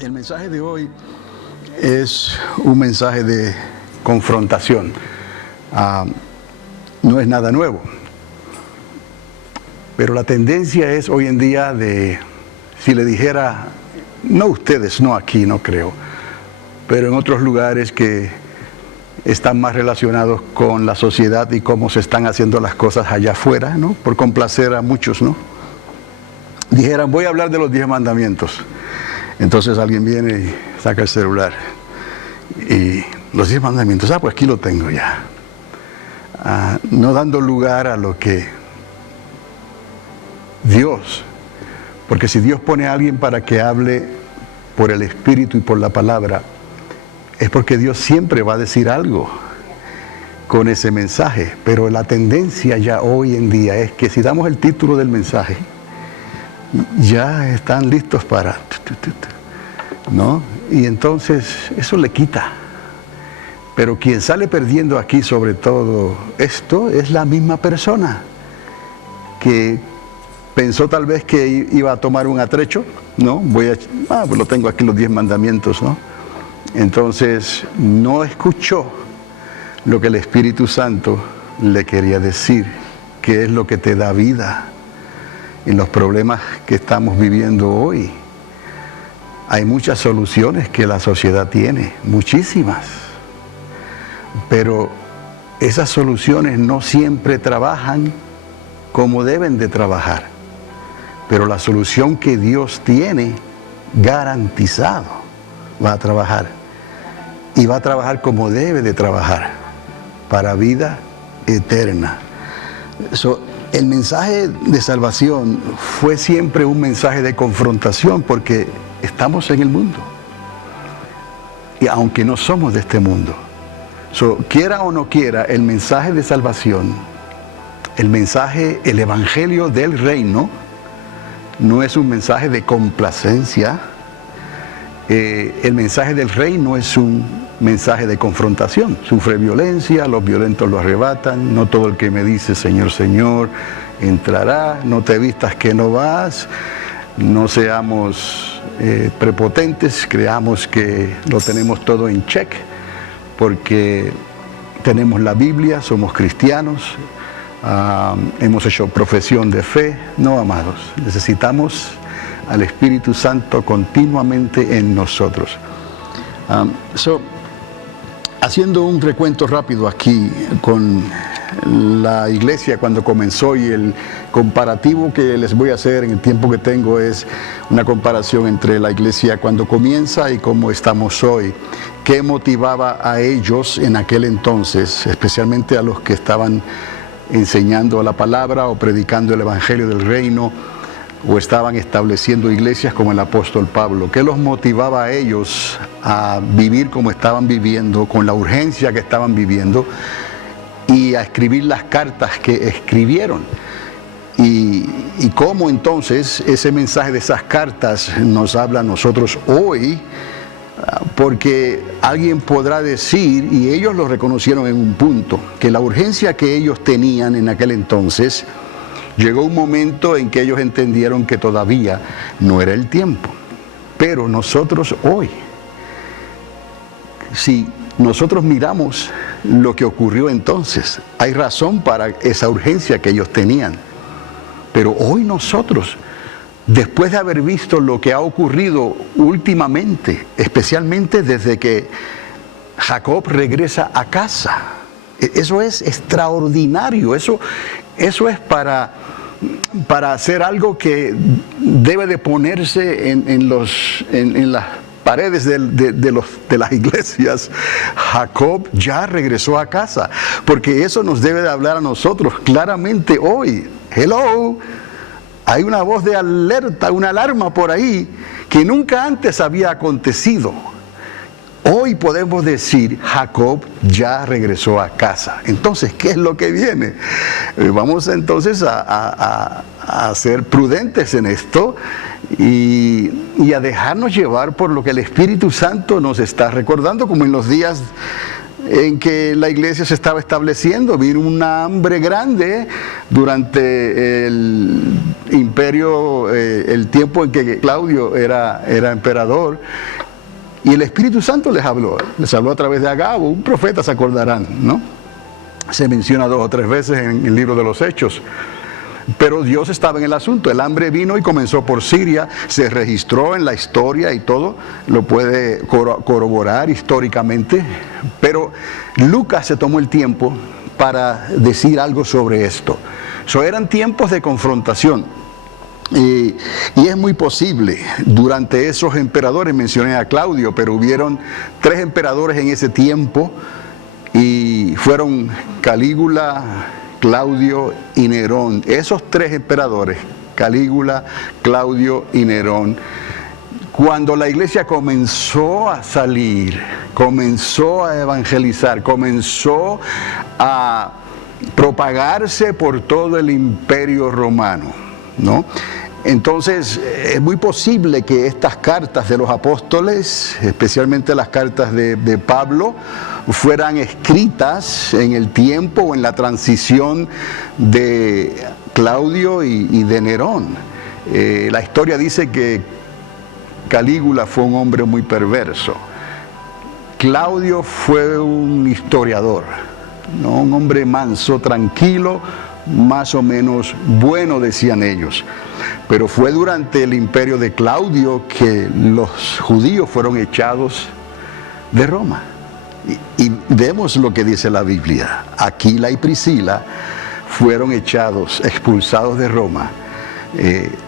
El mensaje de hoy es un mensaje de confrontación. No es nada nuevo. Pero la tendencia es hoy en día de, si le dijera, no ustedes, no aquí, no creo, pero en otros lugares que están más relacionados con la sociedad y cómo se están haciendo las cosas allá afuera, ¿no? Por complacer a muchos, ¿no? Dijeran, voy a hablar de los 10 mandamientos. Entonces alguien viene y saca el celular y los 10 mandamientos, pues aquí lo tengo ya. No dando lugar a lo que Dios, porque si Dios pone a alguien para que hable por el Espíritu y por la palabra, es porque Dios siempre va a decir algo con ese mensaje. Pero la tendencia ya hoy en día es que si damos el título del mensaje, ya están listos para, ¿no? Y entonces eso le quita. Pero quien sale perdiendo aquí sobre todo esto es la misma persona que pensó tal vez que iba a tomar un atrecho, ¿no? Pues lo tengo aquí los 10 mandamientos, ¿no? Entonces no escuchó lo que el Espíritu Santo le quería decir, que es lo que te da vida en los problemas que estamos viviendo hoy. Hay muchas soluciones que la sociedad tiene, muchísimas, pero esas soluciones no siempre trabajan como deben de trabajar. Pero la solución que Dios tiene garantizado va a trabajar, y va a trabajar como debe de trabajar, para vida eterna. El mensaje de salvación fue siempre un mensaje de confrontación, porque estamos en el mundo, y aunque no somos de este mundo, quiera o no quiera, el mensaje de salvación, el evangelio del reino, no es un mensaje de complacencia. El mensaje del reino es un mensaje de confrontación. Sufre violencia, los violentos lo arrebatan. No todo el que me dice Señor, Señor entrará. No te vistas que no vas. No seamos prepotentes, creamos que lo tenemos todo en check, porque tenemos la Biblia, somos cristianos, hemos hecho profesión de fe. No, amados, necesitamos al Espíritu Santo continuamente en nosotros. Haciendo un recuento rápido aquí con la iglesia cuando comenzó, y el comparativo que les voy a hacer en el tiempo que tengo es una comparación entre la iglesia cuando comienza y cómo estamos hoy. ¿Qué motivaba a ellos en aquel entonces, especialmente a los que estaban enseñando la palabra o predicando el evangelio del reino, o estaban estableciendo iglesias como el apóstol Pablo? ¿Qué los motivaba a ellos a vivir como estaban viviendo, con la urgencia que estaban viviendo, y a escribir las cartas que escribieron? Y cómo entonces ese mensaje de esas cartas nos habla a nosotros hoy, porque alguien podrá decir, y ellos lo reconocieron en un punto, que la urgencia que ellos tenían en aquel entonces, llegó un momento en que ellos entendieron que todavía no era el tiempo. Pero nosotros hoy, si nosotros miramos lo que ocurrió entonces, hay razón para esa urgencia que ellos tenían. Pero hoy nosotros, después de haber visto lo que ha ocurrido últimamente, especialmente desde que Jacob regresa a casa, eso es extraordinario. Eso es para hacer algo que debe de ponerse en las paredes de las iglesias. Jacob ya regresó a casa, porque eso nos debe de hablar a nosotros claramente hoy. Hello, hay una voz de alerta, una alarma por ahí que nunca antes había acontecido. Hoy podemos decir, Jacob ya regresó a casa. Entonces, ¿qué es lo que viene? Vamos entonces a ser prudentes en esto y a dejarnos llevar por lo que el Espíritu Santo nos está recordando, como en los días en que la iglesia se estaba estableciendo. Vino una hambre grande durante el imperio imperio, el tiempo en que Claudio era emperador, y el Espíritu Santo les habló a través de Agabo, un profeta, se acordarán, ¿no? Se menciona 2 o 3 veces en el libro de los Hechos. Pero Dios estaba en el asunto. El hambre vino y comenzó por Siria, se registró en la historia y todo, lo puede corroborar históricamente. Pero Lucas se tomó el tiempo para decir algo sobre esto. Eran tiempos de confrontación. Y es muy posible, durante esos emperadores, mencioné a Claudio, pero hubieron 3 emperadores en ese tiempo, y fueron Calígula, Claudio y Nerón. Esos 3 emperadores, Calígula, Claudio y Nerón, cuando la iglesia comenzó a salir, comenzó a evangelizar, comenzó a propagarse por todo el imperio romano, ¿no? Entonces es muy posible que estas cartas de los apóstoles, especialmente las cartas de Pablo, fueran escritas en el tiempo o en la transición de Claudio y de Nerón. La historia dice que Calígula fue un hombre muy perverso. Claudio fue un historiador, ¿no? Un hombre manso, tranquilo, más o menos bueno, decían ellos. Pero fue durante el imperio de Claudio que los judíos fueron echados de Roma. Y vemos lo que dice la Biblia. Aquila y Priscila fueron expulsados de Roma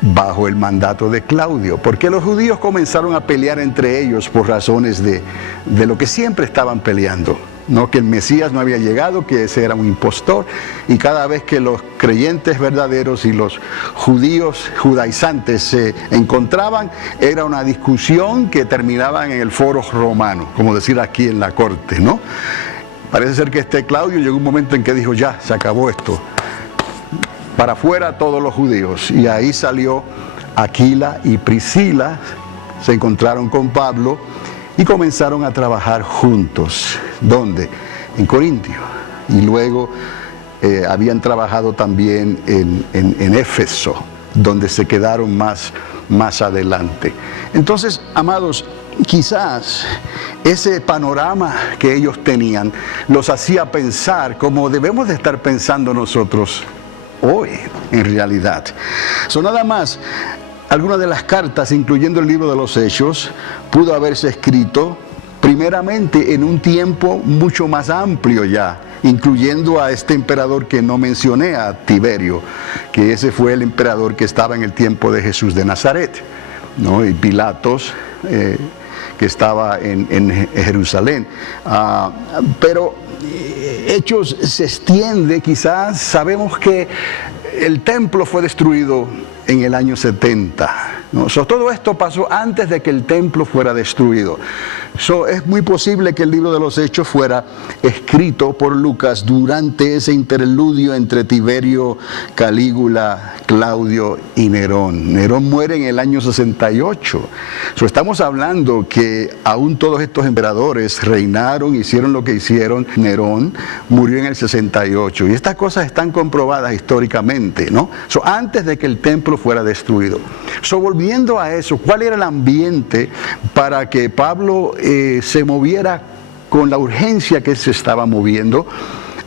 bajo el mandato de Claudio, porque los judíos comenzaron a pelear entre ellos por razones de lo que siempre estaban peleando, ¿no? Que el Mesías no había llegado, que ese era un impostor, y cada vez que los creyentes verdaderos y los judíos judaizantes se encontraban, era una discusión que terminaba en el foro romano, como decir aquí en la corte, ¿no? Parece ser que Claudio llegó un momento en que dijo, ya, se acabó esto, para afuera todos los judíos, y ahí salió Aquila y Priscila, se encontraron con Pablo y comenzaron a trabajar juntos. ¿Dónde? En Corintio. Y luego habían trabajado también en Éfeso, donde se quedaron más adelante. Entonces, amados, quizás ese panorama que ellos tenían los hacía pensar como debemos de estar pensando nosotros hoy, en realidad. Son nada más algunas de las cartas, incluyendo el libro de los Hechos, pudo haberse escrito primeramente en un tiempo mucho más amplio ya, incluyendo a este emperador que no mencioné, a Tiberio, que ese fue el emperador que estaba en el tiempo de Jesús de Nazaret, ¿no? Y Pilatos, que estaba en Jerusalén. Pero Hechos se extiende, quizás sabemos que el templo fue destruido en el año 70, ¿no? Todo esto pasó antes de que el templo fuera destruido. Es muy posible que el libro de los Hechos fuera escrito por Lucas durante ese interludio entre Tiberio, Calígula, Claudio y Nerón. Nerón muere en el año 68. Estamos hablando que aún todos estos emperadores reinaron, hicieron lo que hicieron. Nerón murió en el 68. Y estas cosas están comprobadas históricamente, ¿no? Antes de que el templo fuera destruido. Volviendo a eso, ¿cuál era el ambiente para que Pablo se moviera con la urgencia que se estaba moviendo,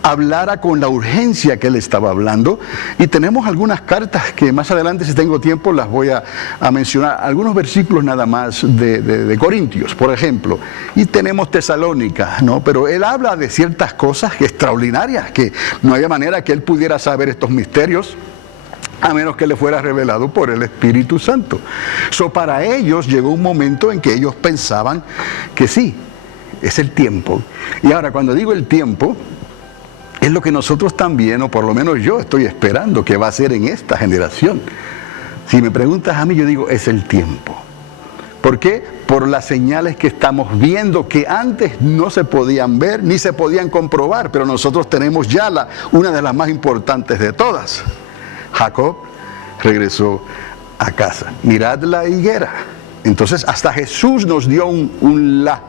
hablara con la urgencia que él estaba hablando? Y tenemos algunas cartas que más adelante, si tengo tiempo, las voy a mencionar, algunos versículos nada más de Corintios, por ejemplo, y tenemos Tesalónica, ¿no? Pero él habla de ciertas cosas extraordinarias, que no había manera que él pudiera saber estos misterios, a menos que le fuera revelado por el Espíritu Santo. Para ellos llegó un momento en que ellos pensaban que sí, es el tiempo. Y ahora, cuando digo el tiempo, es lo que nosotros también, o por lo menos yo estoy esperando que va a ser en esta generación. Si me preguntas a mí, yo digo, es el tiempo. ¿Por qué? Por las señales que estamos viendo, que antes no se podían ver ni se podían comprobar, pero nosotros tenemos ya una de las más importantes de todas. Jacob regresó a casa. Mirad la higuera. Entonces hasta Jesús nos dio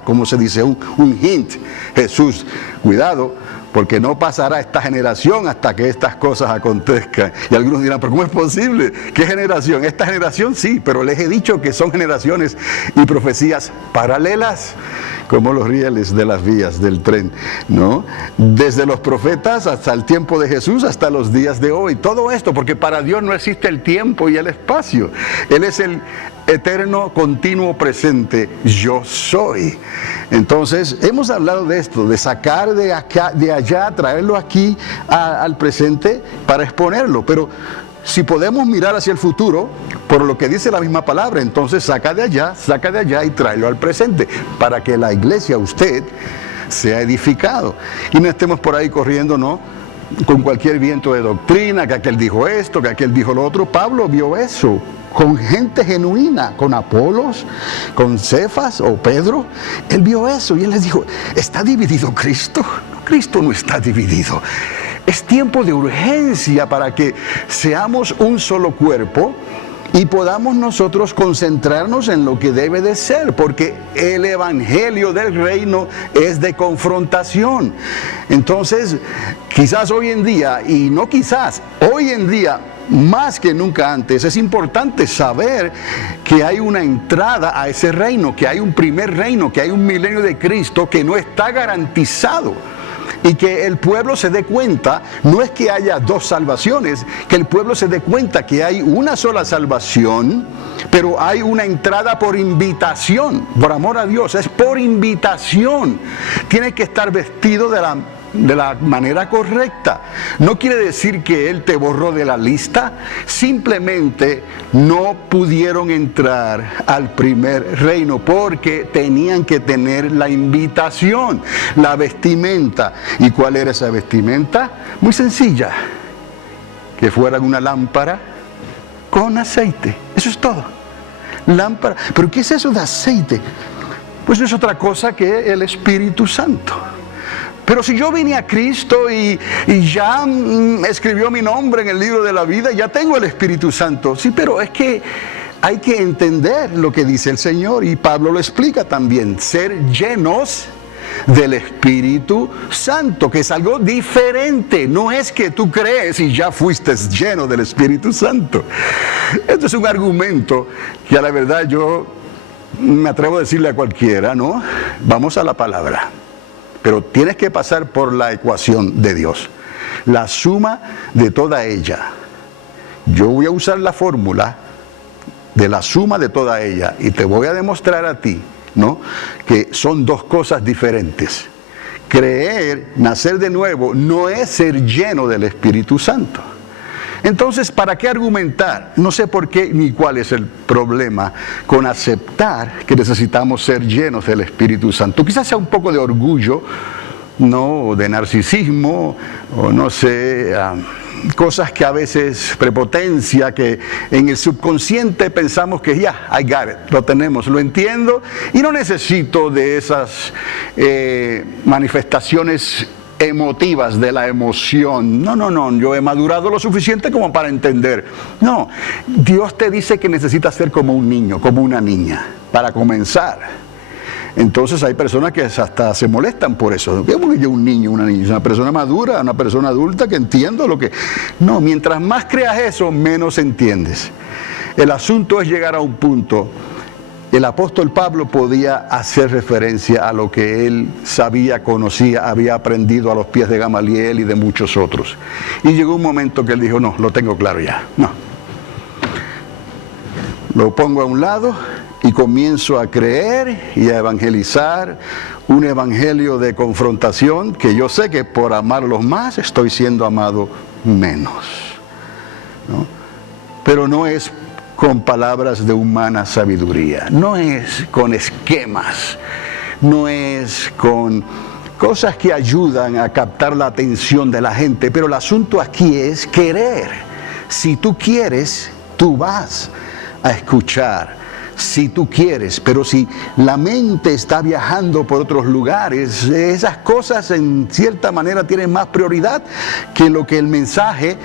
como se dice, un hint. Jesús, cuidado, porque no pasará esta generación hasta que estas cosas acontezcan. Y algunos dirán, pero ¿cómo es posible? ¿Qué generación? Esta generación sí, pero les he dicho que son generaciones y profecías paralelas, como los rieles de las vías del tren, ¿no? Desde los profetas hasta el tiempo de Jesús, hasta los días de hoy. Todo esto, porque para Dios no existe el tiempo y el espacio. Él es el eterno, continuo, presente, yo soy. Entonces, hemos hablado de esto, de sacar de acá, de allá, traerlo aquí al presente para exponerlo. Pero si podemos mirar hacia el futuro, por lo que dice la misma palabra, entonces saca de allá y tráelo al presente, para que la iglesia, usted, sea edificado. Y no estemos por ahí corriendo, ¿no?, con cualquier viento de doctrina, que aquel dijo esto, que aquel dijo lo otro. Pablo vio eso con gente genuina, con Apolos, con Cefas o Pedro. Él vio eso y él les dijo, ¿está dividido Cristo? Cristo no está dividido. Es tiempo de urgencia para que seamos un solo cuerpo y podamos nosotros concentrarnos en lo que debe de ser, porque el evangelio del reino es de confrontación. Entonces, quizás hoy en día, y no quizás, hoy en día, más que nunca antes, es importante saber que hay una entrada a ese reino, que hay un primer reino, que hay un milenio de Cristo que no está garantizado. Y que el pueblo se dé cuenta, no es que haya dos salvaciones, que el pueblo se dé cuenta que hay una sola salvación, pero hay una entrada por invitación, por amor a Dios, es por invitación. Tienes que estar vestido de la manera correcta. No quiere decir que Él te borró de la lista, simplemente no pudieron entrar al primer reino porque tenían que tener la invitación, la vestimenta. ¿Y cuál era esa vestimenta? Muy sencilla, que fuera una lámpara con aceite. Eso es todo. Lámpara. ¿Pero qué es eso de aceite? Pues no es otra cosa que el Espíritu Santo. Pero si yo vine a Cristo y ya escribió mi nombre en el libro de la vida, ya tengo el Espíritu Santo. Sí, pero es que hay que entender lo que dice el Señor, y Pablo lo explica también, ser llenos del Espíritu Santo, que es algo diferente. No es que tú crees y ya fuiste lleno del Espíritu Santo. Esto es un argumento que a la verdad yo me atrevo a decirle a cualquiera, ¿no? Vamos a la palabra. Pero tienes que pasar por la ecuación de Dios, la suma de toda ella. Yo voy a usar la fórmula de la suma de toda ella y te voy a demostrar a ti, ¿no?, que son dos cosas diferentes. Creer, nacer de nuevo, no es ser lleno del Espíritu Santo. Entonces, ¿para qué argumentar? No sé por qué ni cuál es el problema con aceptar que necesitamos ser llenos del Espíritu Santo. Quizás sea un poco de orgullo, no, de narcisismo, o no sé, cosas que a veces, prepotencia, que en el subconsciente pensamos que ya, I got it, lo tenemos, lo entiendo, y no necesito de esas manifestaciones emotivas de la emoción. No, yo he madurado lo suficiente como para entender. No, Dios te dice que necesitas ser como un niño, como una niña, para comenzar. Entonces hay personas que hasta se molestan por eso. ¿Cómo que yo un niño, una niña? Es una persona madura, una persona adulta que entiendo lo que... No, mientras más creas eso, menos entiendes. El asunto es llegar a un punto. El apóstol Pablo podía hacer referencia a lo que él sabía, conocía, había aprendido a los pies de Gamaliel y de muchos otros. Y llegó un momento que él dijo, no, lo tengo claro ya, no. Lo pongo a un lado y comienzo a creer y a evangelizar un evangelio de confrontación que yo sé que por amarlos más estoy siendo amado menos, ¿no? Pero no es con palabras de humana sabiduría, no es con esquemas, no es con cosas que ayudan a captar la atención de la gente, pero el asunto aquí es querer. Si tú quieres, tú vas a escuchar, si tú quieres, pero si la mente está viajando por otros lugares, esas cosas en cierta manera tienen más prioridad que lo que el mensaje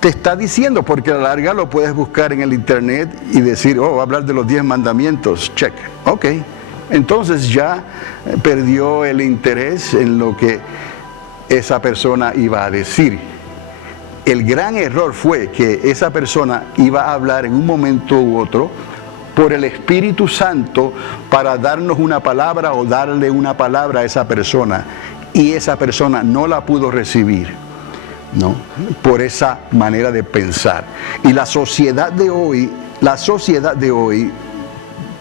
te está diciendo, porque a la larga lo puedes buscar en el internet y decir, oh, hablar de los 10 mandamientos, check, ok. Entonces ya perdió el interés en lo que esa persona iba a decir. El gran error fue que esa persona iba a hablar en un momento u otro por el Espíritu Santo para darnos una palabra o darle una palabra a esa persona, y esa persona no la pudo recibir, ¿no? Por esa manera de pensar. Y la sociedad de hoy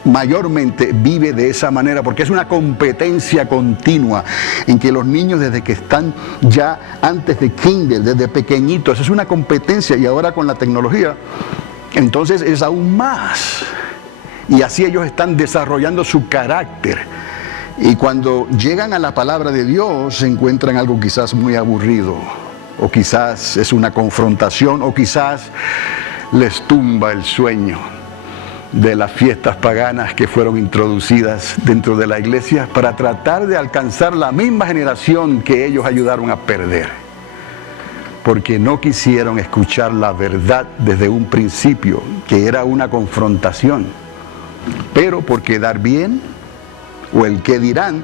mayormente vive de esa manera, porque es una competencia continua en que los niños, desde que están ya antes de kinder, desde pequeñitos, es una competencia, y ahora con la tecnología entonces es aún más, y así ellos están desarrollando su carácter, y cuando llegan a la palabra de Dios se encuentran algo quizás muy aburrido, o quizás es una confrontación, o quizás les tumba el sueño de las fiestas paganas que fueron introducidas dentro de la iglesia para tratar de alcanzar la misma generación que ellos ayudaron a perder, porque no quisieron escuchar la verdad desde un principio, que era una confrontación, pero por quedar bien o el qué dirán,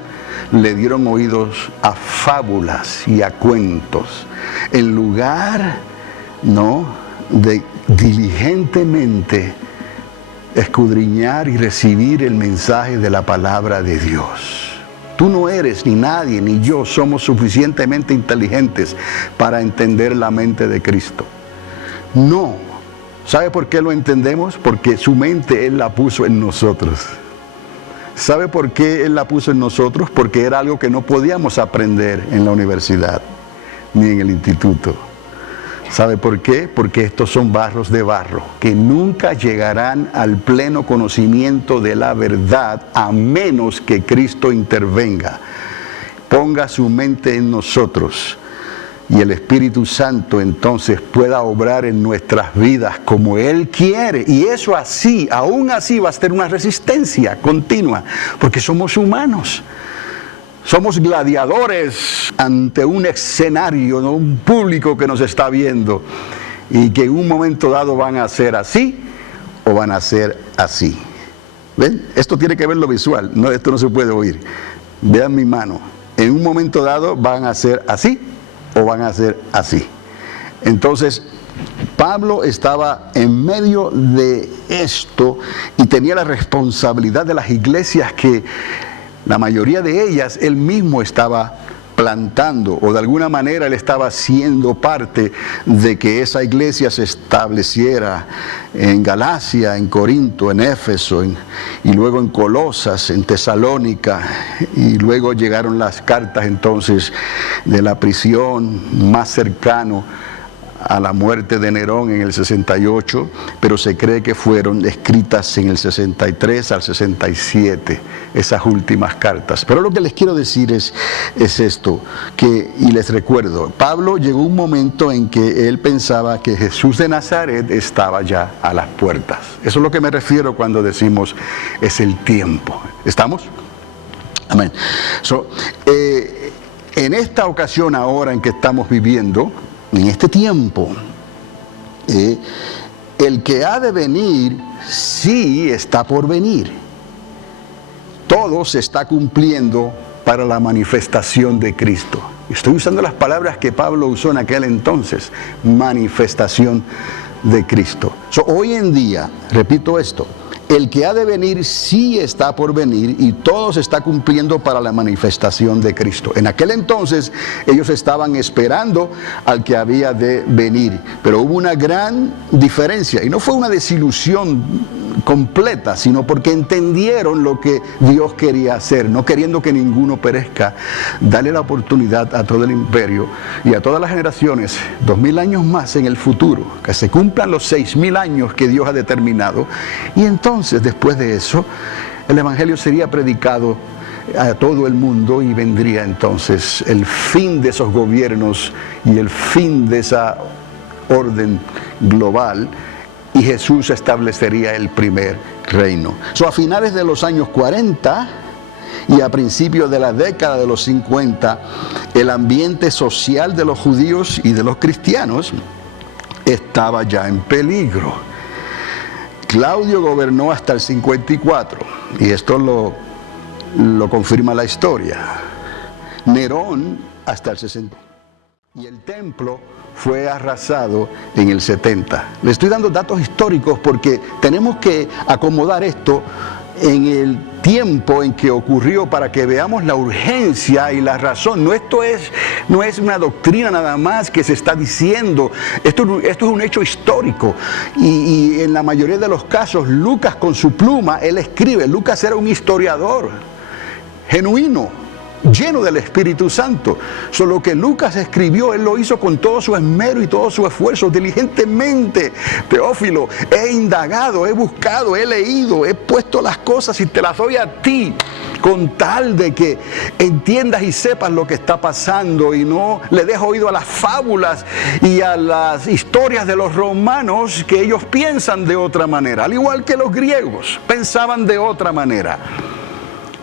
le dieron oídos a fábulas y a cuentos, en lugar, ¿no?, de diligentemente escudriñar y recibir el mensaje de la palabra de Dios. Tú no eres, ni nadie, ni yo somos suficientemente inteligentes para entender la mente de Cristo. No. ¿Sabe por qué lo entendemos? Porque su mente Él la puso en nosotros. ¿Sabe por qué Él la puso en nosotros? Porque era algo que no podíamos aprender en la universidad, ni en el instituto. ¿Sabe por qué? Porque estos son barros de barro, que nunca llegarán al pleno conocimiento de la verdad a menos que Cristo intervenga, ponga su mente en nosotros, y el Espíritu Santo entonces pueda obrar en nuestras vidas como Él quiere. Y eso así, aún así va a ser una resistencia continua, porque somos humanos. Somos gladiadores ante un escenario, ¿no?, un público que nos está viendo, y que en un momento dado van a ser así o van a ser así. ¿Ven? Esto tiene que ver lo visual, no, esto no se puede oír. Vean mi mano. En un momento dado van a ser así o van a ser así. Entonces, Pablo estaba en medio de esto y tenía la responsabilidad de las iglesias que la mayoría de ellas él mismo estaba plantando, o de alguna manera él estaba siendo parte de que esa iglesia se estableciera en Galacia, en Corinto, en Éfeso, y luego en Colosas, en Tesalónica, y luego llegaron las cartas entonces de la prisión más cercano a la muerte de Nerón en el 68, pero se cree que fueron escritas en el 63 al 67, esas últimas cartas. Pero lo que les quiero decir es esto, y les recuerdo, Pablo llegó un momento en que él pensaba que Jesús de Nazaret estaba ya a las puertas. Eso es lo que me refiero cuando decimos es el tiempo. ¿Estamos? Amén. En esta ocasión ahora en que estamos viviendo, en este tiempo, el que ha de venir sí está por venir. Todo se está cumpliendo para la manifestación de Cristo. Estoy usando las palabras que Pablo usó en aquel entonces, manifestación de Cristo. Hoy en día, repito esto, el que ha de venir sí está por venir, y todo se está cumpliendo para la manifestación de Cristo. En aquel entonces ellos estaban esperando al que había de venir, pero hubo una gran diferencia, y no fue una desilusión completa, sino porque entendieron lo que Dios quería hacer, no queriendo que ninguno perezca, darle la oportunidad a todo el imperio y a todas las generaciones, 2000 años más en el futuro, que se cumplan los 6000 años que Dios ha determinado, y entonces después de eso el evangelio sería predicado a todo el mundo, y vendría entonces el fin de esos gobiernos y el fin de esa orden global, y Jesús establecería el primer reino. A finales de los años 40 y a principios de la década de los 50, el ambiente social de los judíos y de los cristianos estaba ya en peligro. Claudio gobernó hasta el 54, y esto lo confirma la historia. Nerón hasta el 60. y el templo fue arrasado en el 70. Le estoy dando datos históricos porque tenemos que acomodar esto en el tiempo en que ocurrió para que veamos la urgencia y la razón. No es una doctrina nada más que se está diciendo, esto es un hecho histórico y en la mayoría de los casos Lucas con su pluma, él escribe. Lucas era un historiador genuino, lleno del Espíritu Santo. Solo que Lucas escribió, él lo hizo con todo su esmero y todo su esfuerzo, diligentemente. Teófilo, he indagado, he buscado, he leído, he puesto las cosas y te las doy a ti, con tal de que entiendas y sepas lo que está pasando y no le des oído a las fábulas y a las historias de los romanos, que ellos piensan de otra manera, al igual que los griegos pensaban de otra manera.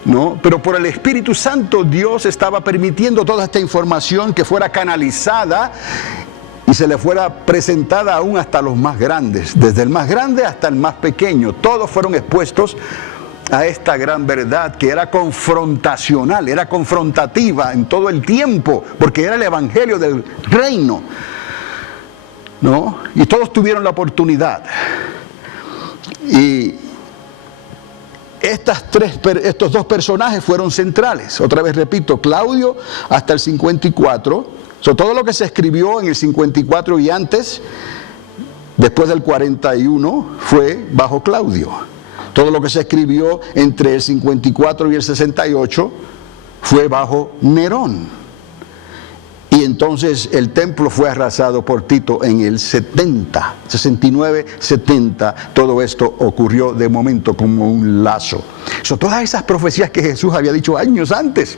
¿No? Pero por el Espíritu Santo Dios estaba permitiendo toda esta información que fuera canalizada y se le fuera presentada aún hasta los más grandes, desde el más grande hasta el más pequeño. Todos fueron expuestos a esta gran verdad que era confrontacional, era confrontativa en todo el tiempo, porque era el Evangelio del reino, ¿no? Y todos tuvieron la oportunidad. Y estos dos personajes fueron centrales. Otra vez repito, Claudio hasta el 54. Todo lo que se escribió en el 54 y antes, después del 41, fue bajo Claudio. Todo lo que se escribió entre el 54 y el 68 fue bajo Nerón. Y entonces el templo fue arrasado por Tito en el 70, 69, 70. Todo esto ocurrió de momento como un lazo. Todas esas profecías que Jesús había dicho años antes,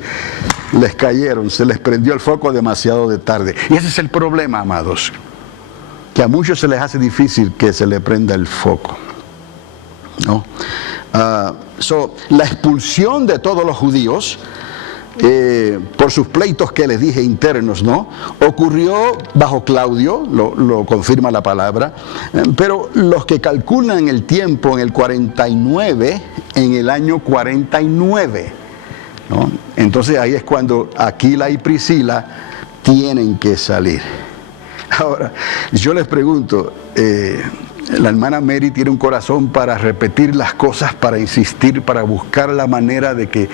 les cayeron, se les prendió el foco demasiado de tarde. Y ese es el problema, amados, que a muchos se les hace difícil que se le prenda el foco, ¿no? La expulsión de todos los judíos, por sus pleitos que les dije internos, ¿no?, ocurrió bajo Claudio, lo confirma la palabra, pero los que calculan el tiempo en el 49, en el año 49, ¿no? Entonces ahí es cuando Aquila y Priscila tienen que salir. Ahora, yo les pregunto, la hermana Mary tiene un corazón para repetir las cosas, para insistir, para buscar la manera de que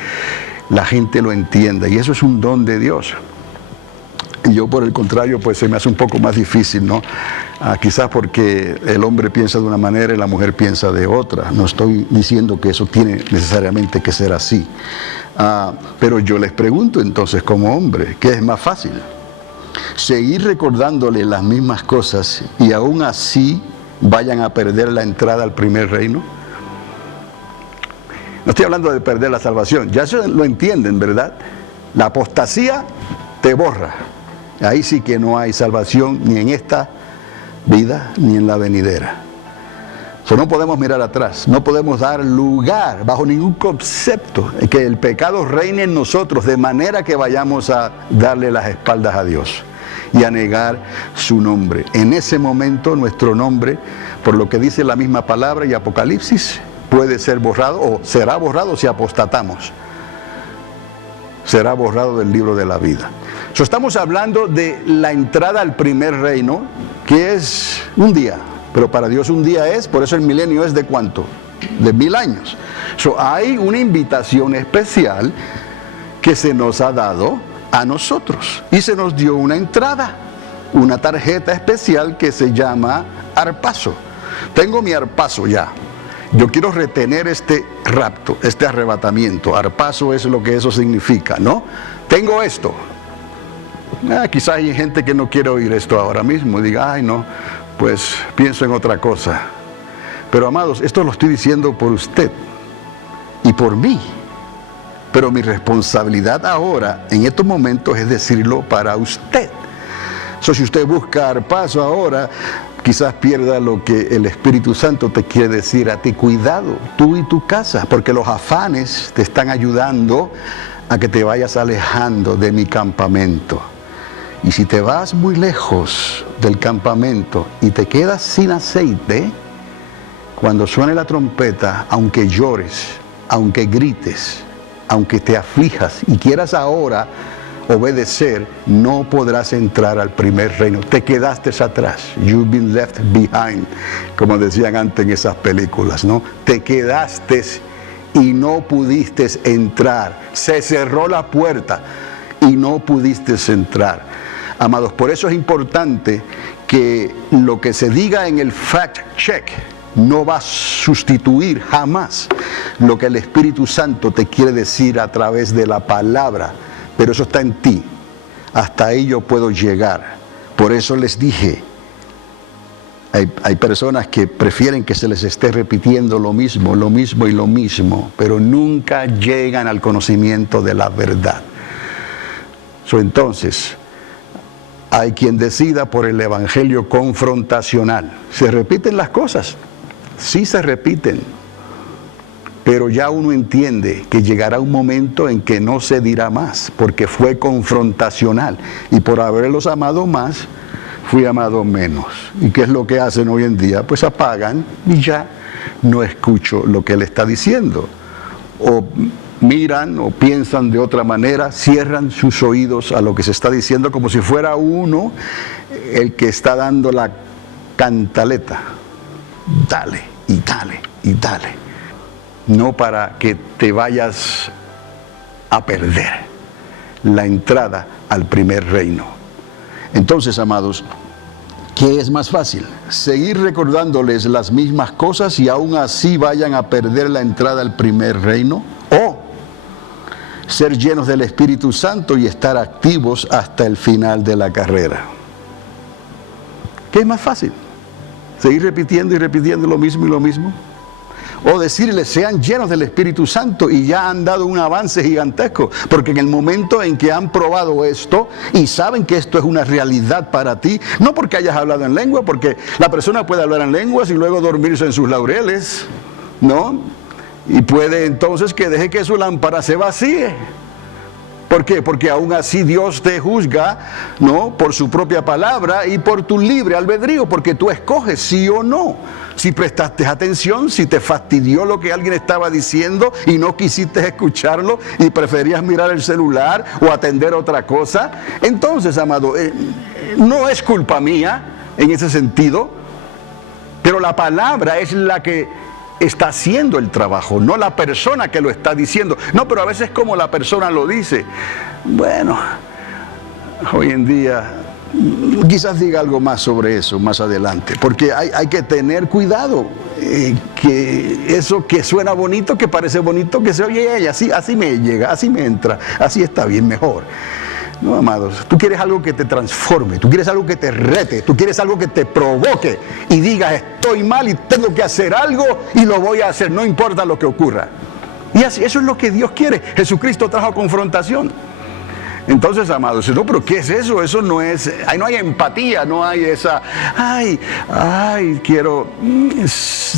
la gente lo entienda, y eso es un don de Dios. Y yo, por el contrario, pues se me hace un poco más difícil, ¿no? Quizás porque el hombre piensa de una manera y la mujer piensa de otra. No estoy diciendo que eso tiene necesariamente que ser así. Pero yo les pregunto entonces, como hombre, ¿qué es más fácil? ¿Seguir recordándole las mismas cosas y aún así vayan a perder la entrada al primer reino? No estoy hablando de perder la salvación, ya eso lo entienden, ¿verdad? La apostasía te borra. Ahí sí que no hay salvación ni en esta vida ni en la venidera. No podemos mirar atrás, no podemos dar lugar bajo ningún concepto que el pecado reine en nosotros, de manera que vayamos a darle las espaldas a Dios y a negar su nombre. En ese momento nuestro nombre, por lo que dice la misma palabra y Apocalipsis, puede ser borrado o será borrado si apostatamos. Será borrado del libro de la vida. Estamos hablando de la entrada al primer reino, que es un día, pero para Dios un día es, por eso el milenio es ¿de cuánto? De 1000 años. Hay una invitación especial que se nos ha dado a nosotros y se nos dio una entrada, una tarjeta especial que se llama arpazo. Tengo mi arpazo ya. Yo quiero retener este rapto, este arrebatamiento. Arpazo es lo que eso significa, ¿no? Tengo esto. Quizás hay gente que no quiere oír esto ahora mismo. Diga, ay no, pues pienso en otra cosa. Pero amados, esto lo estoy diciendo por usted y por mí. Pero mi responsabilidad ahora, en estos momentos, es decirlo para usted. Si usted busca arpazo ahora, quizás pierda lo que el Espíritu Santo te quiere decir a ti. Cuidado, tú y tu casa, porque los afanes te están ayudando a que te vayas alejando de mi campamento. Y si te vas muy lejos del campamento y te quedas sin aceite, cuando suene la trompeta, aunque llores, aunque grites, aunque te aflijas y quieras ahora obedecer, no podrás entrar al primer reino. Te quedaste atrás. You've been left behind, como decían antes en esas películas, ¿no? Te quedaste y no pudiste entrar. Se cerró la puerta y no pudiste entrar. Amados, por eso es importante que lo que se diga en el fact check no va a sustituir jamás lo que el Espíritu Santo te quiere decir a través de la palabra, pero eso está en ti. Hasta ahí yo puedo llegar. Por eso les dije, hay personas que prefieren que se les esté repitiendo lo mismo y lo mismo, pero nunca llegan al conocimiento de la verdad. Entonces, hay quien decida por el evangelio confrontacional. ¿Se repiten las cosas? Sí se repiten, pero ya uno entiende que llegará un momento en que no se dirá más, porque fue confrontacional, y por haberlos amado más, fui amado menos. ¿Y qué es lo que hacen hoy en día? Pues apagan y ya no escucho lo que él está diciendo, o miran o piensan de otra manera, cierran sus oídos a lo que se está diciendo, como si fuera uno el que está dando la cantaleta. Dale, y dale, y dale. No para que te vayas a perder la entrada al primer reino. Entonces, amados, ¿qué es más fácil? ¿Seguir recordándoles las mismas cosas y aún así vayan a perder la entrada al primer reino? ¿O ser llenos del Espíritu Santo y estar activos hasta el final de la carrera? ¿Qué es más fácil? ¿Seguir repitiendo y repitiendo lo mismo y lo mismo? O decirles, sean llenos del Espíritu Santo y ya han dado un avance gigantesco, porque en el momento en que han probado esto y saben que esto es una realidad para ti, no porque hayas hablado en lengua, porque la persona puede hablar en lenguas y luego dormirse en sus laureles, ¿no? Y puede entonces que deje que su lámpara se vacíe. ¿Por qué? Porque aún así Dios te juzga, ¿no?, por su propia palabra y por tu libre albedrío, porque tú escoges sí o no. Si prestaste atención, si te fastidió lo que alguien estaba diciendo y no quisiste escucharlo y preferías mirar el celular o atender otra cosa, entonces, amado, no es culpa mía en ese sentido, pero la palabra es la que está haciendo el trabajo, no la persona que lo está diciendo. No, pero a veces como la persona lo dice. Bueno, hoy en día quizás diga algo más sobre eso más adelante, porque hay que tener cuidado, que eso que suena bonito, que parece bonito, que se oye, así me llega, así me entra, así está bien, mejor. No, amados, tú quieres algo que te transforme, tú quieres algo que te rete, tú quieres algo que te provoque y digas, estoy mal y tengo que hacer algo y lo voy a hacer, no importa lo que ocurra. Y así, eso es lo que Dios quiere. Jesucristo trajo confrontación. Entonces, amados, no, pero ¿qué es eso? Eso no es, ahí no hay empatía, no hay esa, quiero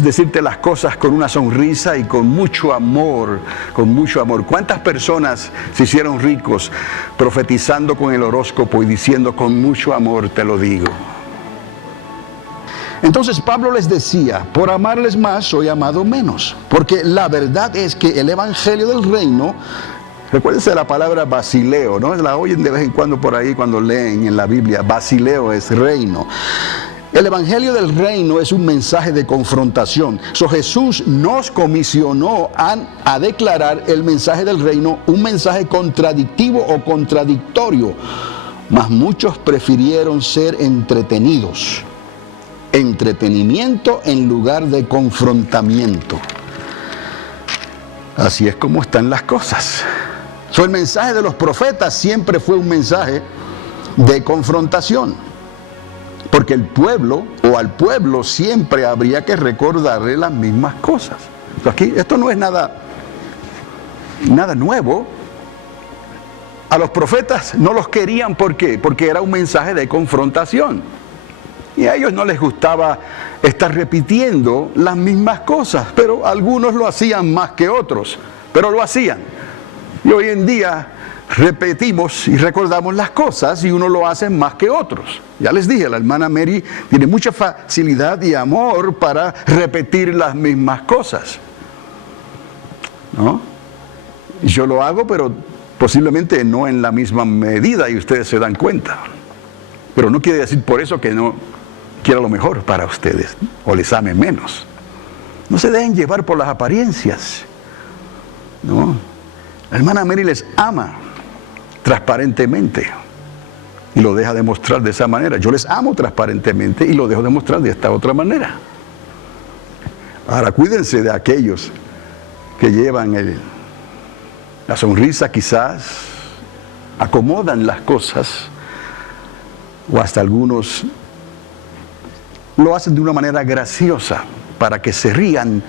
decirte las cosas con una sonrisa y con mucho amor, con mucho amor. ¿Cuántas personas se hicieron ricos profetizando con el horóscopo y diciendo con mucho amor te lo digo? Entonces Pablo les decía, por amarles más soy amado menos, porque la verdad es que el evangelio del reino, recuérdense la palabra basileo, ¿no? La oyen de vez en cuando por ahí cuando leen en la Biblia. Basileo es reino. El evangelio del reino es un mensaje de confrontación. Jesús nos comisionó a declarar el mensaje del reino, un mensaje contradictivo o contradictorio. Mas muchos prefirieron ser entretenidos. Entretenimiento en lugar de confrontamiento. Así es como están las cosas. El mensaje de los profetas siempre fue un mensaje de confrontación, porque el pueblo o al pueblo siempre habría que recordarle las mismas cosas. Aquí esto no es nada nuevo. A los profetas no los querían, ¿por qué? Porque era un mensaje de confrontación y a ellos no les gustaba estar repitiendo las mismas cosas, pero algunos lo hacían más que otros, pero lo hacían. Y hoy en día repetimos y recordamos las cosas y uno lo hace más que otros. Ya les dije, la hermana Mary tiene mucha facilidad y amor para repetir las mismas cosas, ¿no? Yo lo hago, pero Posiblemente no en la misma medida y ustedes se dan cuenta. Pero no quiere decir por eso que no quiera lo mejor para ustedes o les ame menos. No se dejen llevar por las apariencias. No. La hermana Mary les ama transparentemente y lo deja demostrar de esa manera. Yo les amo transparentemente y lo dejo demostrar de esta otra manera. Ahora cuídense de aquellos que llevan la sonrisa, quizás acomodan las cosas, o hasta algunos lo hacen de una manera graciosa para que se rían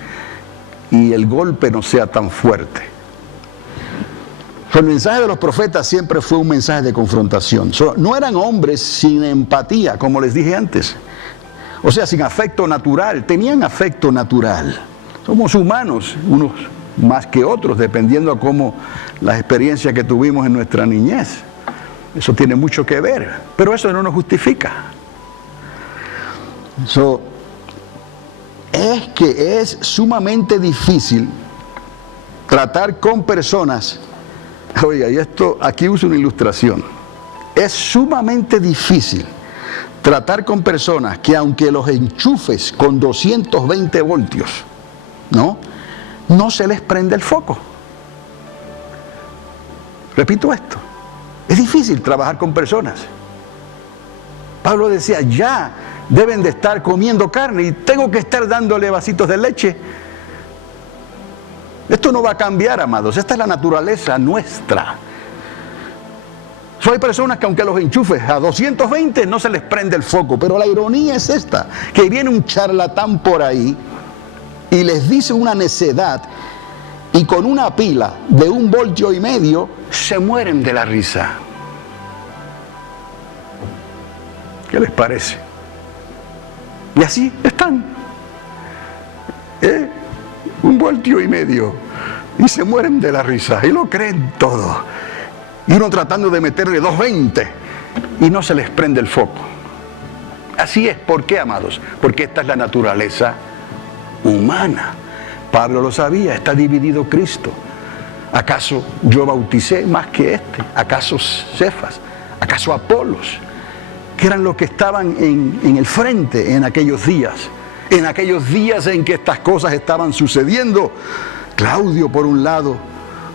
y el golpe no sea tan fuerte. El mensaje de los profetas siempre fue un mensaje de confrontación. No eran hombres sin empatía, como les dije antes. O sea, sin afecto natural. Tenían afecto natural. Somos humanos, unos más que otros, dependiendo de cómo las experiencias que tuvimos en nuestra niñez. Eso tiene mucho que ver, pero eso no nos justifica. Es que es sumamente difícil tratar con personas. Oiga, y esto, aquí uso una ilustración. Es sumamente difícil tratar con personas que aunque los enchufes con 220 voltios, no se les prende el foco. Repito esto. Es difícil trabajar con personas. Pablo decía, ya deben de estar comiendo carne y tengo que estar dándole vasitos de leche. Esto no va a cambiar, amados. Esta es la naturaleza nuestra. Hay personas que aunque los enchufes a 220 no se les prende el foco. Pero la ironía es esta, que viene un charlatán por ahí y les dice una necedad y con una pila de 1,5 voltios se mueren de la risa. ¿Qué les parece? Y así están. 1,5 voltios y se mueren de la risa y lo creen todo. Y uno tratando de meterle 220 y no se les prende el foco. Así es. ¿Por qué, amados? Porque esta es la naturaleza humana. Pablo lo sabía, está dividido Cristo. ¿Acaso yo bauticé más que este? ¿Acaso Cefas? ¿Acaso Apolos? Que eran los que estaban en el frente en aquellos días. En aquellos días en que estas cosas estaban sucediendo. Claudio por un lado,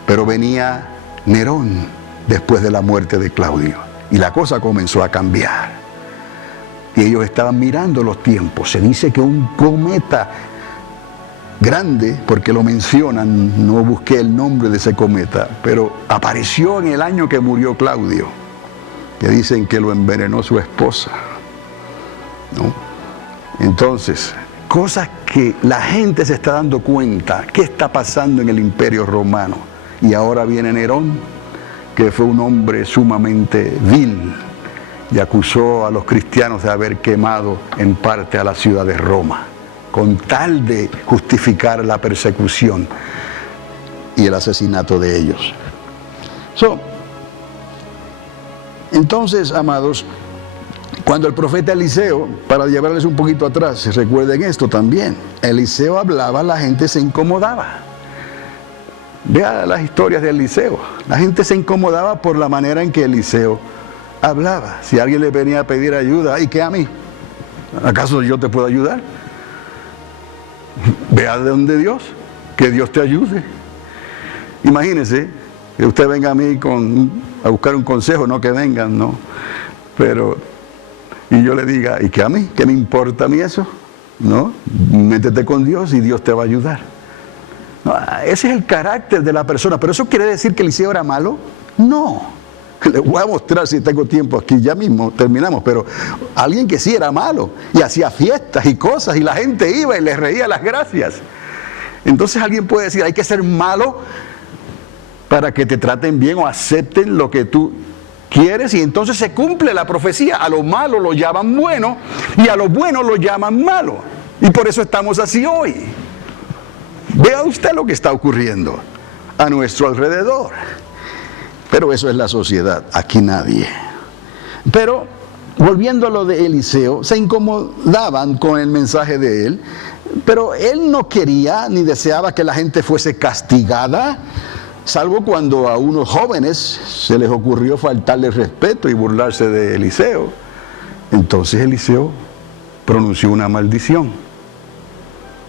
pero venía Nerón después de la muerte de Claudio. Y la cosa comenzó a cambiar. Y ellos estaban mirando los tiempos. Se dice que un cometa grande, porque lo mencionan, no busqué el nombre de ese cometa, pero apareció en el año que murió Claudio, que dicen que lo envenenó su esposa, ¿no? Entonces, cosas que la gente se está dando cuenta, ¿qué está pasando en el Imperio Romano? Y ahora viene Nerón, que fue un hombre sumamente vil, y acusó a los cristianos de haber quemado en parte a la ciudad de Roma, con tal de justificar la persecución y el asesinato de ellos. Entonces, amados, cuando el profeta Eliseo, para llevarles un poquito atrás, recuerden esto también, Eliseo hablaba, la gente se incomodaba. Vea las historias de Eliseo. La gente se incomodaba por la manera en que Eliseo hablaba. Si alguien le venía a pedir ayuda, ¿y qué a mí? ¿Acaso yo te puedo ayudar? Vea de dónde Dios, que Dios te ayude. Imagínese que usted venga a mí a buscar un consejo, no que vengan, no. Pero, y yo le diga, ¿y qué a mí? ¿Qué me importa a mí eso? ¿No? Métete con Dios y Dios te va a ayudar. No, ese es el carácter de la persona. ¿Pero eso quiere decir que Eliseo era malo? No. Les voy a mostrar si tengo tiempo aquí, ya mismo terminamos, pero alguien que sí era malo y hacía fiestas y cosas y la gente iba y les reía las gracias. Entonces alguien puede decir, hay que ser malo para que te traten bien o acepten lo que tú quieres, y entonces se cumple la profecía. A lo malo lo llaman bueno y a lo bueno lo llaman malo, y por eso estamos así hoy. Vea usted lo que está ocurriendo a nuestro alrededor. Pero eso es la sociedad, aquí nadie. Pero, volviendo a lo de Eliseo, se incomodaban con el mensaje de él, pero él no quería ni deseaba que la gente fuese castigada salvo cuando a unos jóvenes se les ocurrió faltarle respeto y burlarse de Eliseo. Entonces Eliseo pronunció una maldición.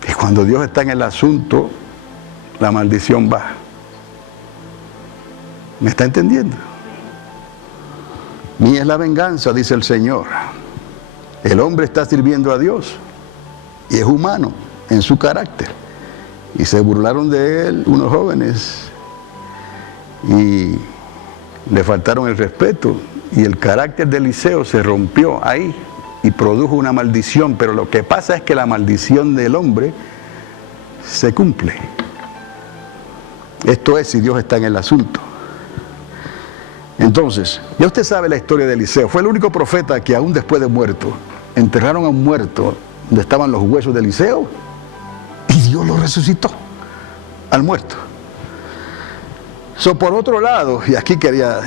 Y cuando Dios está en el asunto, la maldición va. ¿Me está entendiendo? Mía es la venganza, dice el Señor. El hombre está sirviendo a Dios y es humano en su carácter. Y se burlaron de él unos jóvenes y le faltaron el respeto. Y el carácter de Eliseo se rompió ahí y produjo una maldición. Pero lo que pasa es que la maldición del hombre se cumple. Esto es si Dios está en el asunto. Entonces, ya usted sabe la historia de Eliseo. Fue el único profeta que aún después de muerto, enterraron a un muerto donde estaban los huesos de Eliseo y Dios lo resucitó al muerto. Por otro lado, y aquí quería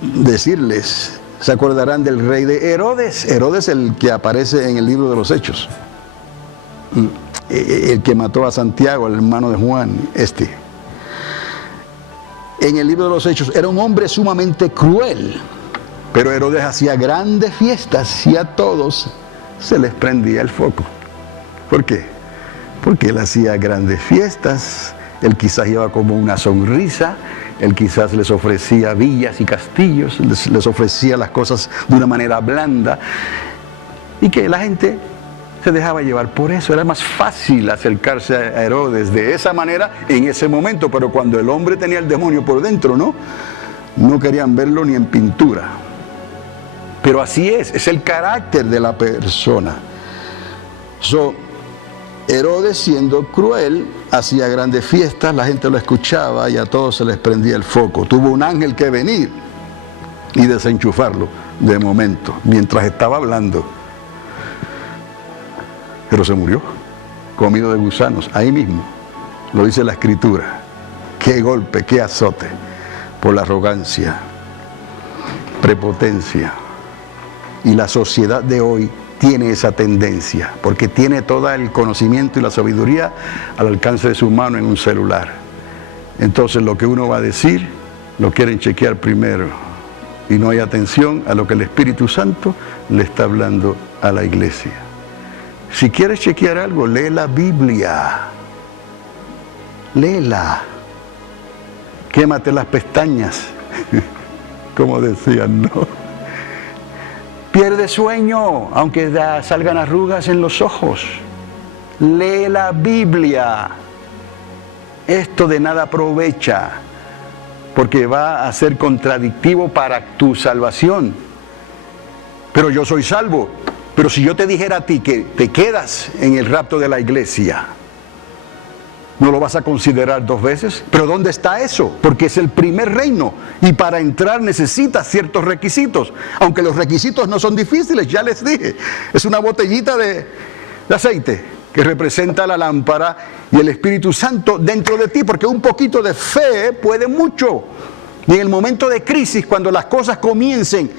decirles, se acordarán del rey de Herodes. Herodes, el que aparece en el libro de los Hechos, el que mató a Santiago, el hermano de Juan, en el libro de los Hechos, era un hombre sumamente cruel, pero Herodes hacía grandes fiestas y a todos se les prendía el foco. ¿Por qué? Porque él hacía grandes fiestas, él quizás llevaba como una sonrisa, él quizás les ofrecía villas y castillos, les ofrecía las cosas de una manera blanda, y que la gente se dejaba llevar por eso. Era más fácil acercarse a Herodes de esa manera en ese momento, pero cuando el hombre tenía el demonio por dentro, no querían verlo ni en pintura. Pero así es el carácter de la persona. Herodes, siendo cruel, hacía grandes fiestas, la gente lo escuchaba y a todos se les prendía el foco. Tuvo un ángel que venir y desenchufarlo de momento, mientras estaba hablando. Pero se murió, comido de gusanos, ahí mismo. Lo dice la Escritura. Qué golpe, qué azote por la arrogancia, prepotencia. Y la sociedad de hoy tiene esa tendencia, porque tiene todo el conocimiento y la sabiduría al alcance de su mano en un celular. Entonces lo que uno va a decir, lo quieren chequear primero. Y no hay atención a lo que el Espíritu Santo le está hablando a la iglesia. Si quieres chequear algo, lee la Biblia. Léela. Quémate las pestañas, como decían, ¿no? Pierde sueño, aunque salgan arrugas en los ojos. Lee la Biblia. Esto de nada aprovecha, porque va a ser contradictivo para tu salvación. Pero yo soy salvo. Pero si yo te dijera a ti que te quedas en el rapto de la iglesia, ¿no lo vas a considerar dos veces? ¿Pero dónde está eso? Porque es el primer reino y para entrar necesitas ciertos requisitos, aunque los requisitos no son difíciles, ya les dije. Es una botellita de aceite que representa la lámpara y el Espíritu Santo dentro de ti, porque un poquito de fe puede mucho. Y en el momento de crisis, cuando las cosas comiencen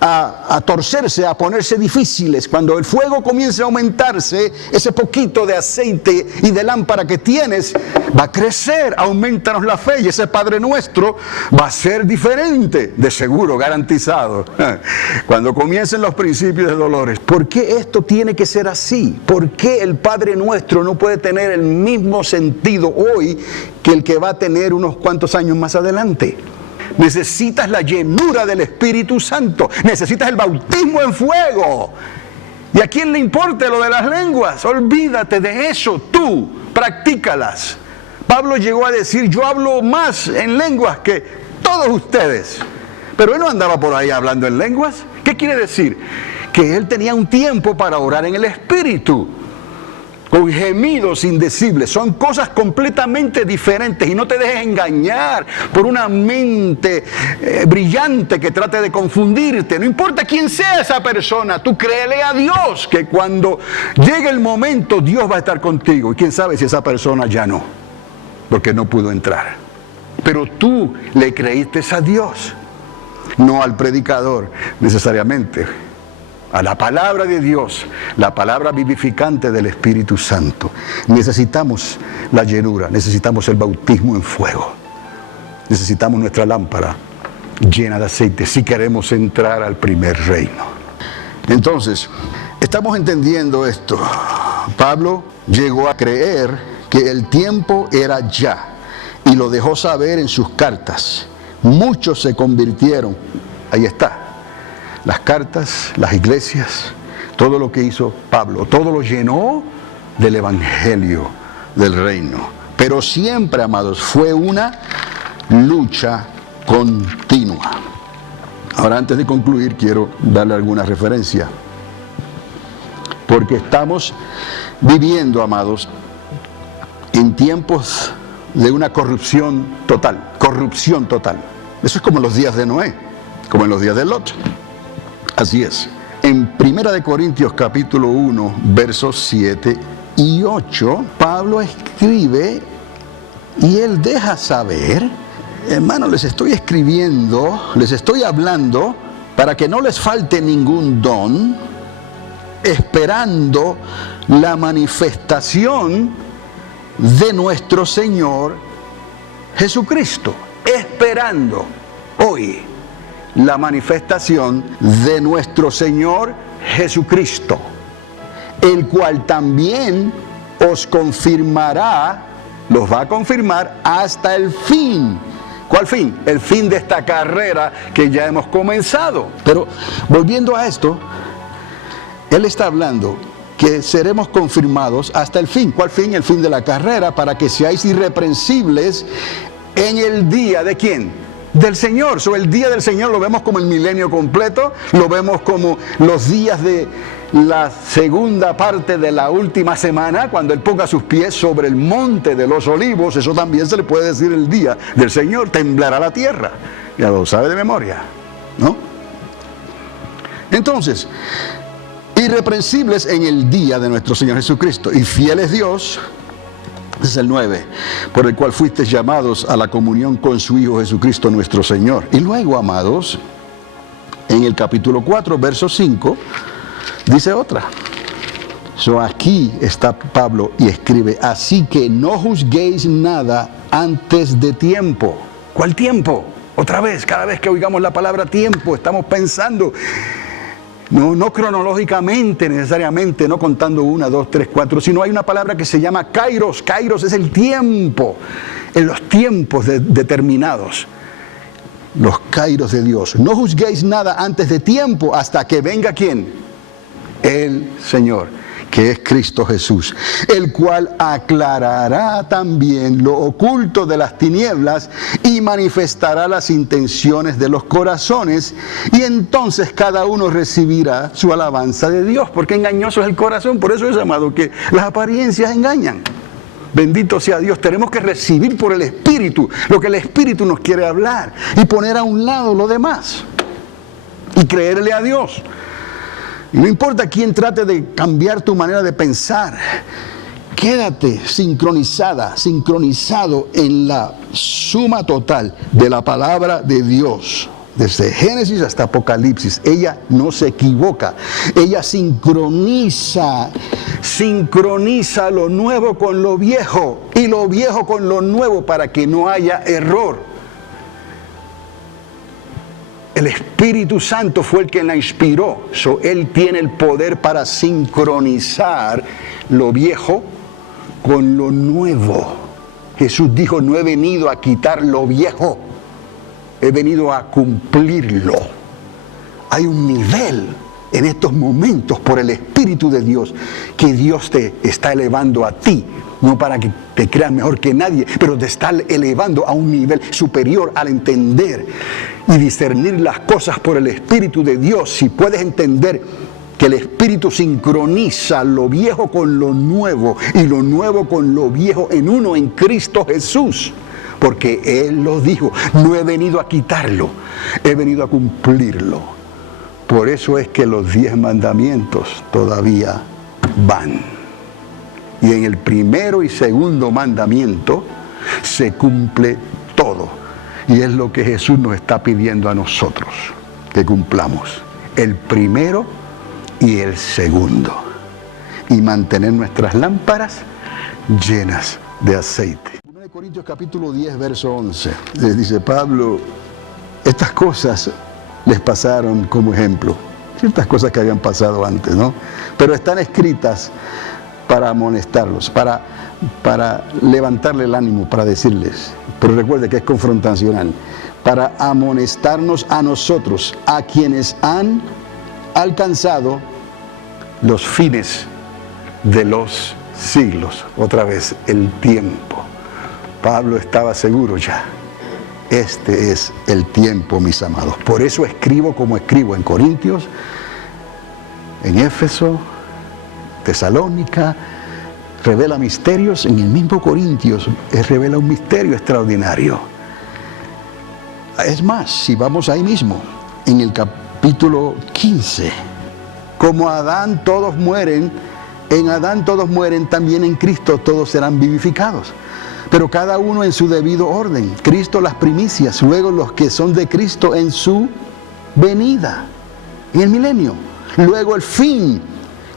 a torcerse, a ponerse difíciles, cuando el fuego comience a aumentarse, ese poquito de aceite y de lámpara que tienes va a crecer. Aumentanos la fe y ese Padre Nuestro va a ser diferente, de seguro, garantizado, cuando comiencen los principios de dolores. ¿Por qué esto tiene que ser así? ¿Por qué el Padre Nuestro no puede tener el mismo sentido hoy que el que va a tener unos cuantos años más adelante? Necesitas la llenura del Espíritu Santo. Necesitas el bautismo en fuego. ¿Y a quién le importa lo de las lenguas? Olvídate de eso, tú, practícalas. Pablo llegó a decir, yo hablo más en lenguas que todos ustedes. Pero él no andaba por ahí hablando en lenguas. ¿Qué quiere decir? Que él tenía un tiempo para orar en el Espíritu, con gemidos indecibles. Son cosas completamente diferentes y no te dejes engañar por una mente brillante que trate de confundirte. No importa quién sea esa persona, tú créele a Dios que cuando llegue el momento Dios va a estar contigo. Y quién sabe si esa persona ya no, porque no pudo entrar. Pero tú le creíste a Dios, no al predicador necesariamente, a la palabra de Dios, la palabra vivificante del Espíritu Santo. Necesitamos la llenura, necesitamos el bautismo en fuego. necesitamos nuestra lámpara llena de aceite si queremos entrar al primer reino. Entonces, estamos entendiendo esto. Pablo llegó a creer que el tiempo era ya y lo dejó saber en sus cartas. Muchos se convirtieron. Ahí está. Las cartas, las iglesias, todo lo que hizo Pablo, todo lo llenó del evangelio del reino. Pero siempre, amados, fue una lucha continua. Ahora, antes de concluir, quiero darle alguna referencia. Porque estamos viviendo, amados, en tiempos de una corrupción total. Corrupción total. Eso es como en los días de Noé, como en los días de Lot. Así es. En 1 Corintios capítulo 1, versos 7 y 8, Pablo escribe y él deja saber, hermanos, les estoy escribiendo, les estoy hablando para que no les falte ningún don, esperando la manifestación de nuestro Señor Jesucristo. Esperando hoy la manifestación de nuestro Señor Jesucristo, el cual también os confirmará, los va a confirmar hasta el fin. ¿Cuál fin? El fin de esta carrera que ya hemos comenzado. Pero volviendo a esto, él está hablando que seremos confirmados hasta el fin. ¿Cuál fin? El fin de la carrera, para que seáis irreprensibles en el día ¿de quién? Del Señor. El día del Señor lo vemos como el milenio completo, lo vemos como los días de la segunda parte de la última semana, cuando Él ponga sus pies sobre el monte de los olivos. Eso también se le puede decir el día del Señor. Temblará la tierra. Ya lo sabe de memoria, ¿no? Entonces, irreprensibles en el día de nuestro Señor Jesucristo y fiel es Dios. Ese es el 9, por el cual fuisteis llamados a la comunión con su Hijo Jesucristo nuestro Señor. Y luego, amados, en el capítulo 4, verso 5, dice otra. Aquí está Pablo y escribe: así que no juzguéis nada antes de tiempo. ¿Cuál tiempo? Otra vez, cada vez que oigamos la palabra tiempo, estamos pensando, no cronológicamente necesariamente, no contando 1, 2, 3, 4, sino hay una palabra que se llama kairos. Kairos es el tiempo, en los tiempos determinados. Los kairos de Dios. No juzguéis nada antes de tiempo, hasta que venga ¿quién? El Señor, que es Cristo Jesús, el cual aclarará también lo oculto de las tinieblas y manifestará las intenciones de los corazones, y entonces cada uno recibirá su alabanza de Dios, porque engañoso es el corazón. Por eso es, amado, que las apariencias engañan. Bendito sea Dios. Tenemos que recibir por el Espíritu lo que el Espíritu nos quiere hablar y poner a un lado lo demás y creerle a Dios. Y no importa quién trate de cambiar tu manera de pensar, quédate sincronizado en la suma total de la palabra de Dios. Desde Génesis hasta Apocalipsis, ella no se equivoca. Ella sincroniza lo nuevo con lo viejo y lo viejo con lo nuevo para que no haya error. El Espíritu Santo fue el que la inspiró. Él tiene el poder para sincronizar lo viejo con lo nuevo. Jesús dijo: no he venido a quitar lo viejo, he venido a cumplirlo. Hay un nivel en estos momentos por el Espíritu de Dios que Dios te está elevando a ti. No para que te creas mejor que nadie, pero te está elevando a un nivel superior al entender y discernir las cosas por el Espíritu de Dios. Si puedes entender que el Espíritu sincroniza lo viejo con lo nuevo y lo nuevo con lo viejo en uno, en Cristo Jesús. Porque Él lo dijo: no he venido a quitarlo, he venido a cumplirlo. Por eso es que los 10 mandamientos todavía van. Y en el primero y segundo mandamiento se cumple todo. Y es lo que Jesús nos está pidiendo a nosotros, que cumplamos. El primero y el segundo. Y mantener nuestras lámparas llenas de aceite. Corintios capítulo 10, verso 11. Les dice Pablo, estas cosas les pasaron como ejemplo. Ciertas cosas que habían pasado antes, ¿no? Pero están escritas para amonestarlos, para levantarle el ánimo, para decirles. Pero recuerde que es confrontacional. Para amonestarnos a nosotros, a quienes han alcanzado los fines de los siglos. Otra vez, el tiempo. Pablo estaba seguro ya. Este es el tiempo, mis amados. Por eso escribo como escribo en Corintios, en Éfeso, Tesalónica, revela misterios. En el mismo Corintios revela un misterio extraordinario. Es más, si vamos ahí mismo, en el capítulo 15, como Adán todos mueren, en Adán todos mueren, también en Cristo todos serán vivificados. Pero cada uno en su debido orden. Cristo las primicias, luego los que son de Cristo en su venida, en el milenio. Luego el fin,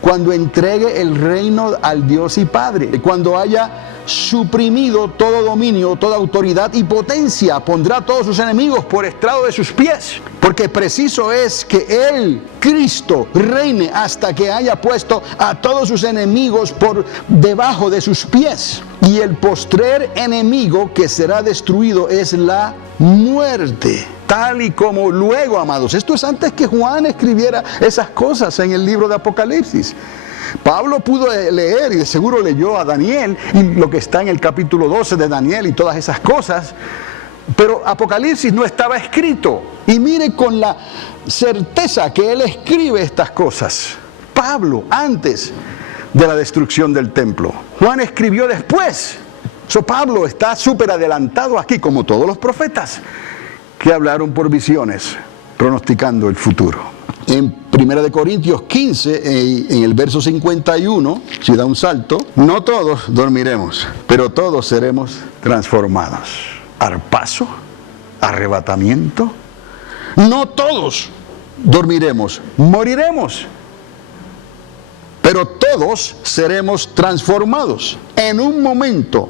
cuando entregue el reino al Dios y Padre. Cuando haya suprimido todo dominio, toda autoridad y potencia, pondrá a todos sus enemigos por estrado de sus pies. Porque preciso es que Él, Cristo, reine hasta que haya puesto a todos sus enemigos por debajo de sus pies. Y el postrer enemigo que será destruido es la muerte. Tal y como luego, amados, esto es antes que Juan escribiera esas cosas en el libro de Apocalipsis. Pablo pudo leer, y de seguro leyó a Daniel, y lo que está en el capítulo 12 de Daniel y todas esas cosas, pero Apocalipsis no estaba escrito. Y mire con la certeza que él escribe estas cosas. Pablo, antes de la destrucción del templo. Juan escribió después. Pablo está súper adelantado aquí, como todos los profetas que hablaron por visiones, pronosticando el futuro. En 1 Corintios 15, en el verso 51, si da un salto, no todos dormiremos, pero todos seremos transformados. Arpazo, arrebatamiento. No todos dormiremos, moriremos, pero todos seremos transformados en un momento,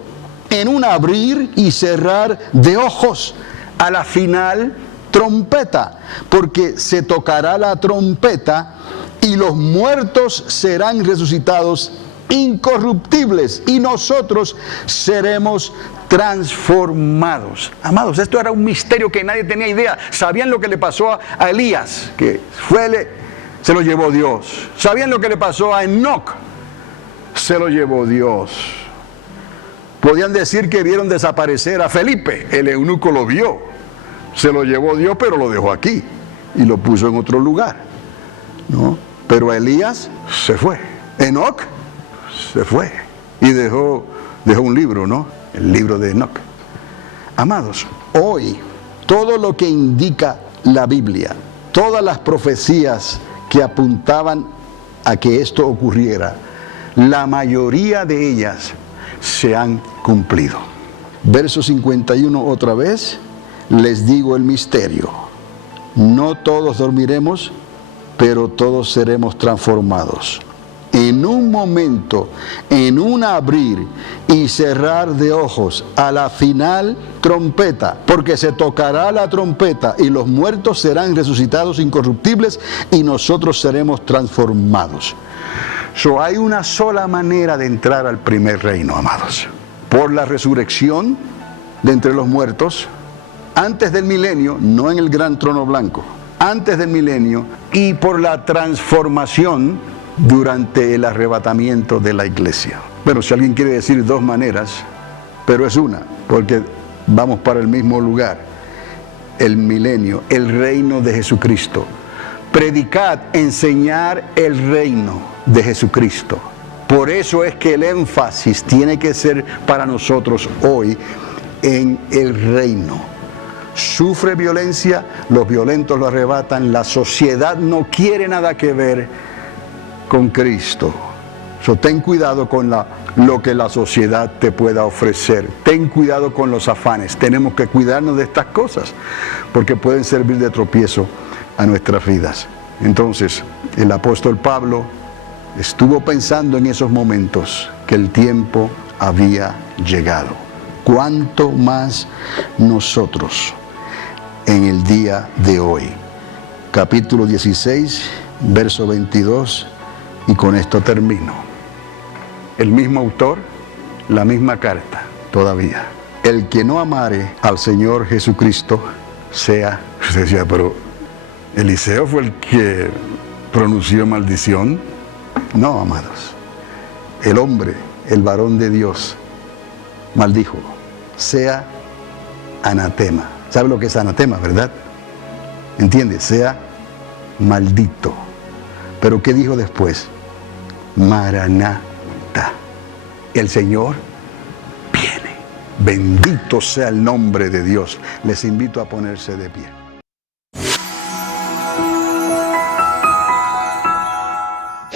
en un abrir y cerrar de ojos, a la final trompeta, porque se tocará la trompeta y los muertos serán resucitados incorruptibles y nosotros seremos transformados. Amados, esto era un misterio que nadie tenía idea. Sabían lo que le pasó a Elías, que se lo llevó Dios. Sabían lo que le pasó a Enoc, se lo llevó Dios. Podían decir que vieron desaparecer a Felipe, el eunuco lo vio. Se lo llevó Dios, pero lo dejó aquí y lo puso en otro lugar, ¿no? Pero Elías se fue. Enoc se fue y dejó un libro, ¿no? El libro de Enoc. Amados, hoy todo lo que indica la Biblia, todas las profecías que apuntaban a que esto ocurriera, la mayoría de ellas se han cumplido. Verso 51 otra vez. Les digo el misterio, no todos dormiremos, pero todos seremos transformados. En un momento, en un abrir y cerrar de ojos, a la final trompeta, porque se tocará la trompeta y los muertos serán resucitados incorruptibles y nosotros seremos transformados. Hay una sola manera de entrar al primer reino, amados. Por la resurrección de entre los muertos, antes del milenio, no en el gran trono blanco, antes del milenio, y por la transformación durante el arrebatamiento de la iglesia. Bueno, si alguien quiere decir dos maneras, pero es una, porque vamos para el mismo lugar, el milenio, el reino de Jesucristo. Predicad, enseñar el reino de Jesucristo. Por eso es que el énfasis tiene que ser para nosotros hoy en el reino. Sufre violencia, los violentos lo arrebatan, la sociedad no quiere nada que ver con Cristo. Ten cuidado con lo que la sociedad te pueda ofrecer. Ten cuidado con los afanes. Tenemos que cuidarnos de estas cosas porque pueden servir de tropiezo a nuestras vidas. Entonces, el apóstol Pablo estuvo pensando en esos momentos que el tiempo había llegado. cuánto más nosotros en el día de hoy. Capítulo 16, verso 22, y con esto termino. El mismo autor, la misma carta, todavía. El que no amare al Señor Jesucristo, sea... Usted decía, pero Eliseo fue el que pronunció maldición. No, amados. El hombre, el varón de Dios, maldijo, sea anatema. ¿Sabe lo que es anatema, verdad? ¿Entiende? Sea maldito. Pero ¿qué dijo después? Maranatha. El Señor viene. Bendito sea el nombre de Dios. Les invito a ponerse de pie.